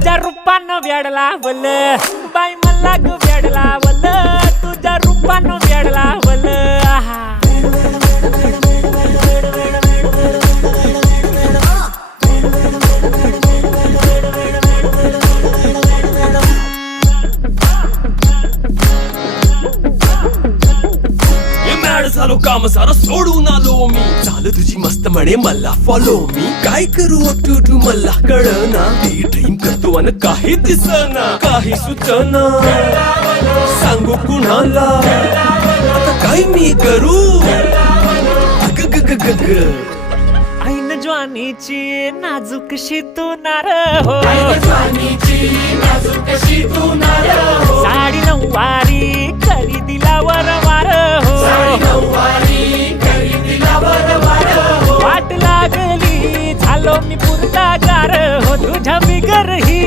तुझ्या रूपानं वेडला वल बाई मला ग वेडला वल तुझ्या रूपानं वेडला वल झालो काम सारा सोडून आलो मी चाल तुझी मस्त म्हणे मला फॉलो मी काय करू टू मला कळना ते ड्रीम करतो आणि काही दिसना काही सुचना सांगू कुणाला आता काय मी करू ऐन ज्वानीची नाजूकशी तू नार हो साडी नऊवारी खरेदीला वरवार हो वाट लागली झालो मी पुरता गार हो तुझ्या बिगर ही